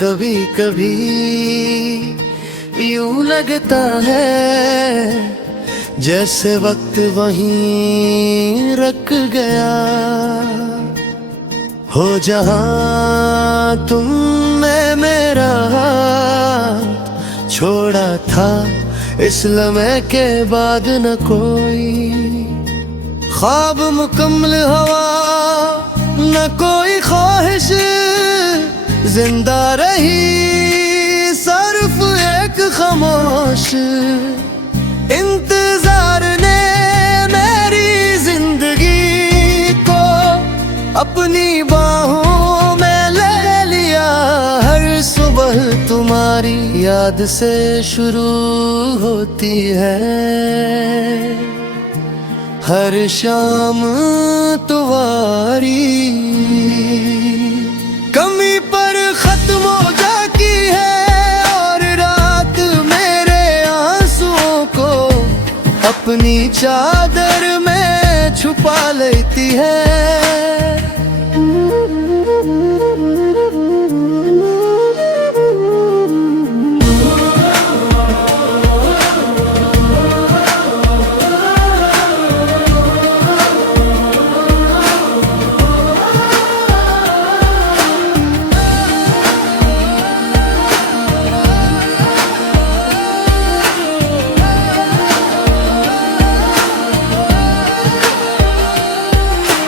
कभी कभी यूं लगता है जैसे वक्त वहीं रुक गया हो। जहां तुमने मेरा हाथ छोड़ा था, इस लम्हे के बाद न कोई ख्वाब मुकम्मल हवा, न कोई ख्वाहिश जिंदा रही। सिर्फ एक खामोश इंतजार ने मेरी जिंदगी को अपनी बाहों में ले लिया। हर सुबह तुम्हारी याद से शुरू होती है, हर शाम तुम्हारी कमी पर खत्म हो जाती है और रात मेरे आंसुओं को अपनी चादर में छुपा लेती है।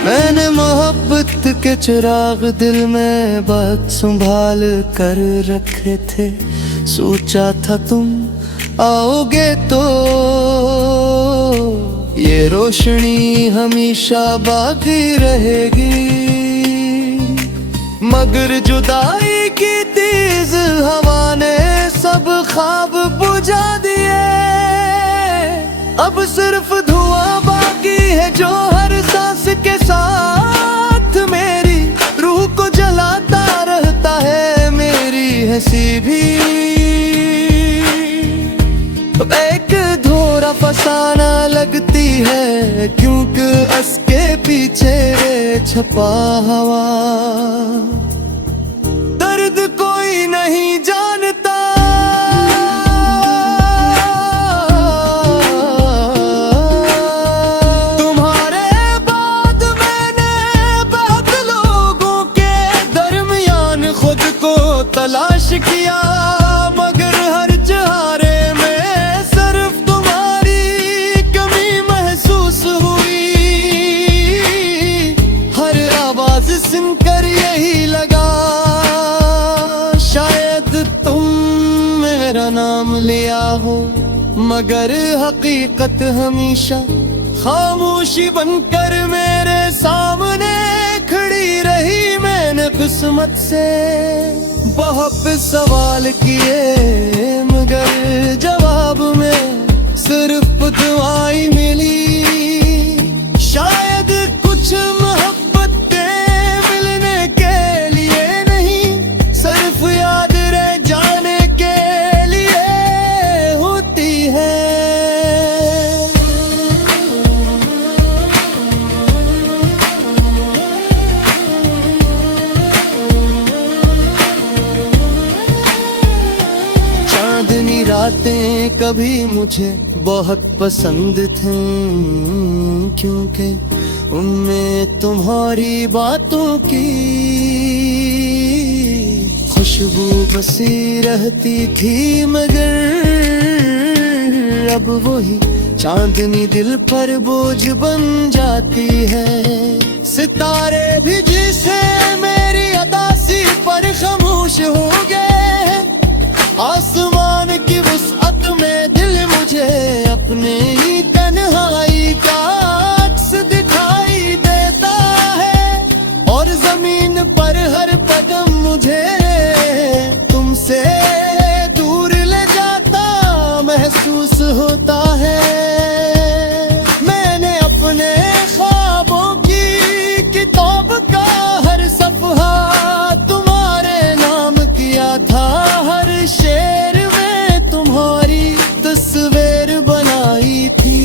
मैंने मोहब्बत के चिराग दिल में बहुत संभाल कर रखे थे। सोचा था तुम आओगे तो ये रोशनी हमेशा बाकी रहेगी। मगर जुदाई की तेज हवा ने सब ख्वाब बुझा दिए। अब सिर्फ धुआं बाकी है जो हर सांस के साथ मेरी रूह को जलाता रहता है। मेरी हंसी भी एक धोरा फसाना लगती है, क्योंकि उसके पीछे छपा हवा। दर्द कोई नहीं जानता, तलाश किया मगर हर चेहरे में सिर्फ तुम्हारी कमी महसूस हुई। हर आवाज सुनकर यही लगा शायद तुम मेरा नाम लिया हो, मगर हकीकत हमेशा खामोशी बनकर मेरे सामने खड़ी रही। मैंने किस्मत से बहुत सवाल किए मगर जवाब में सिर्फ दुआई मिली। शायद कुछ मोहब्बतें मिलने के लिए नहीं, सिर्फ याद रह जाने के लिए होती है। चांदनी रातें कभी मुझे बहुत पसंद थीं, क्योंकि उनमें तुम्हारी बातों की खुशबू बसी रहती थी। मगर अब वही चांदनी दिल पर बोझ बन जाती है। सितारे भी जिसे मेरी अदासी पर खामोश हो गए। आसमान की वुसअत में दिल मुझे अपने ही तन्हाई का अक्स दिखाई देता है, और जमीन पर हर कदम मुझे तुमसे दूर ले जाता महसूस होता है। मैंने अपने ख्वाबों की किताब का हर सफ़हा तुम्हारे नाम किया था। हर शेर में तुम्हारी तस्वीर बनाई थी,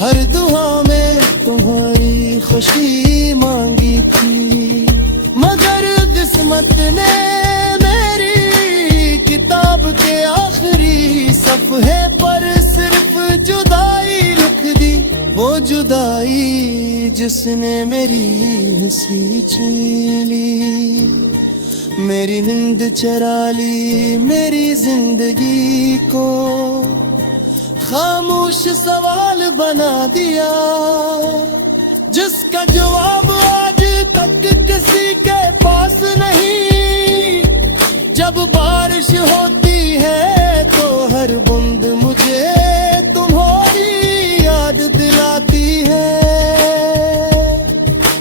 हर दुआ में तुम्हारी खुशी मांगी थी। मगर किस्मत ने मेरी किताब के आखिरी सफ़े पर सिर्फ जुदाई लिख दी, वो जुदाई जिसने मेरी हंसी छीन ली, मेरी नींद चरा ली, मेरी जिंदगी को खामोश सवाल बना दिया, जिसका जवाब आज तक किसी के पास नहीं। जब बारिश होती है तो हर बूंद मुझे तुम्हारी याद दिलाती है,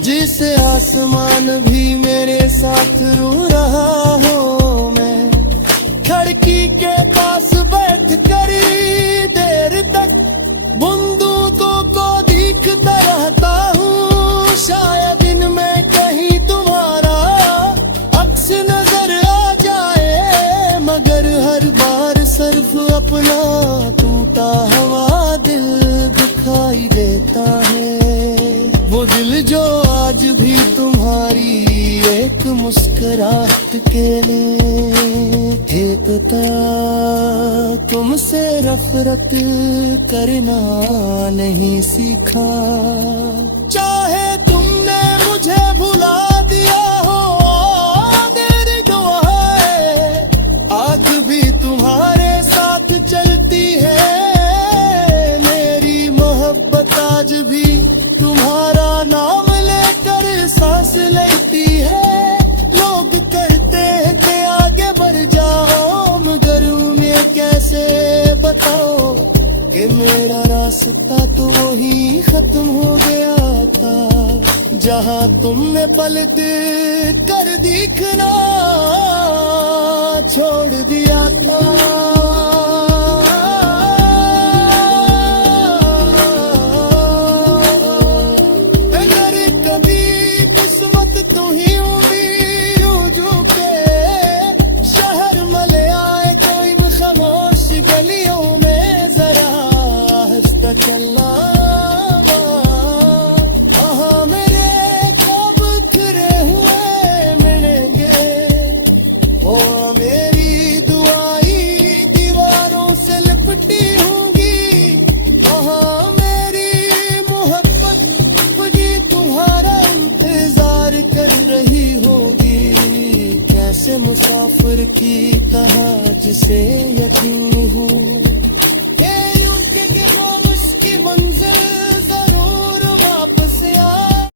जिसे आसमान भी मेरे साथ रो रहा हो। मैं खिड़की के पास बैठ कर देर तक बूंदों को देखता रहता हूँ, शायद इनमें कहीं तुम्हारा अक्स नजर आ जाए, मगर हर बार सिर्फ अपना टूटा हुआ दिल दिखाई देता है। वो दिल जो आज भी तुम्हारी एक मुस्कुराहट के लिए देखता, तुमसे नफरत करना नहीं सीखा। चाहे तुमने मुझे भुला दिया हो, देर गवाह है, आग भी तुम्हारे साथ चलती है, मेरी मोहब्बत आज भी तुम्हारा नाम लेकर सांस लेती है। लोग कहते हैं कि आगे बढ़ जाओ, मगर उन्हें कैसे बताओ कि मेरा रास्ता तो वही खत्म हो गया था, जहाँ तुमने पलट कर दिखना छोड़ दिया था। चलना वहाँ मेरे ख्वाब खिरे हुए मिलेंगे, वो मेरी दुआई दीवारों से लिपटी होंगी, वहाँ मेरी मोहब्बत बड़ी तुम्हारा इंतजार कर रही होगी। कैसे मुसाफिर की तरह जिसे यकीन हो मंजिल